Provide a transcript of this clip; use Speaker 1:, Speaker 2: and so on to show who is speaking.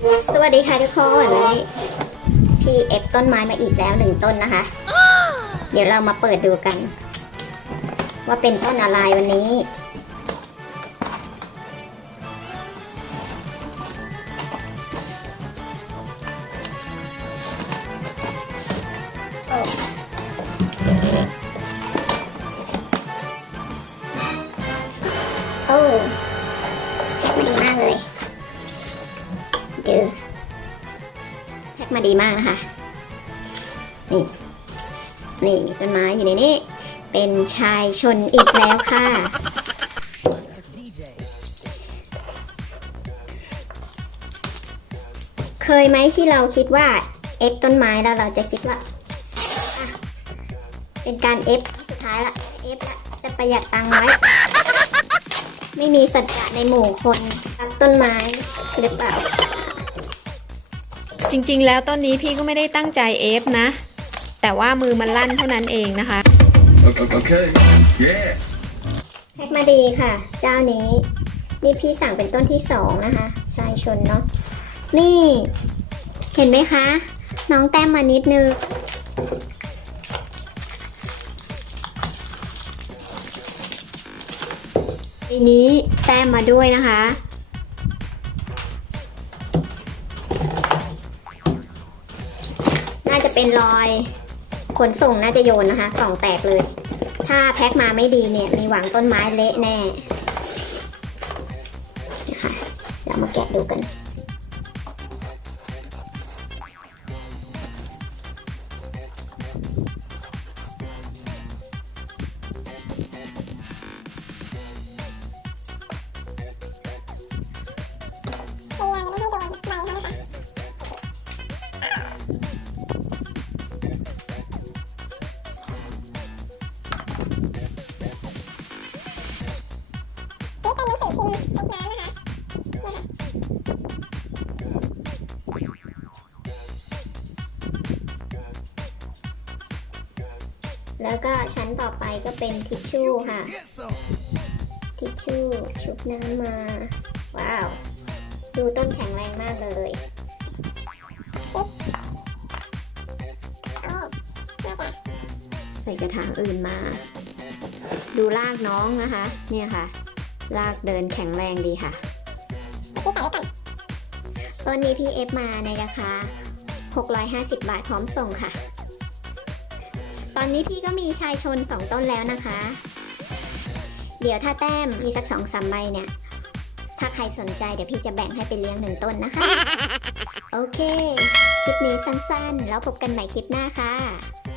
Speaker 1: สวัสดีค่ะทุกคนวันนี้พี่เอฟต้นไม้มาอีกแล้วหนึ่งต้นนะคะ เดี๋ยวเรามาเปิดดูกัน ว่าเป็นต้นอะไรวันนี้ โอ้ ดูแพ็คมาดีมากนะคะ นี่ นี่มีต้นไม้อยู่ในนี้ เป็นชายชนอีกแล้วค่ะ เคยไหมที่เราคิดว่าเอฟต้นไม้แล้วเราจะคิดว่า เป็นการเอฟสุดท้ายละเอฟละจะประหยัดตังค์ไว้ ไม่มีสัจจะในหมู่คนรักต้นไม้หรือเปล่า
Speaker 2: จริงๆ แล้วต้นนี้พี่ก็ไม่ได้ตั้งใจเอฟนะ แต่ว่ามือมันลั่นเท่านั้นเองนะคะ
Speaker 3: Okay. Yeah.
Speaker 1: แพ็กมาดีค่ะ เจ้านี้ นี่พี่สั่งเป็นต้นที่สองนะคะ ชายชนเนาะนี่ เห็นไหมคะ น้องแต้มมานิดนึงปีนี้แต้มมาด้วยนะคะ เป็นรอยขนส่งน่าจะโยนนะคะกล่องแตกเลย ถ้าแพ็คมาไม่ดีเนี่ย มีหวังต้นไม้เละแน่นะคะเรามาแกะดูกัน แล้วก็ชั้นต่อไปก็เป็นทิชชู่ค่ะ ทิชชู่ชุบน้ำมา ว้าว ดูต้นแข็งแรงมากเลยใส่กระถางอื่นมา ดูรากน้องนะคะ เนี่ยค่ะ รากเดินแข็งแรงดีค่ะต้นนี้พี่เอฟมาในราคา 650 บาทพร้อมส่งค่ะ ตอนนี้พี่ก็มีชายชน 2 ต้นแล้วนะคะ เดี๋ยวถ้าแต้มมีสักสองสามใบเนี่ย ถ้าใครสนใจเดี๋ยวพี่จะแบ่งให้ไปเลี้ยงหนึ่งต้นนะคะ โอเค คลิปนี้สั้นๆ แล้วพบกันใหม่คลิปหน้าค่ะ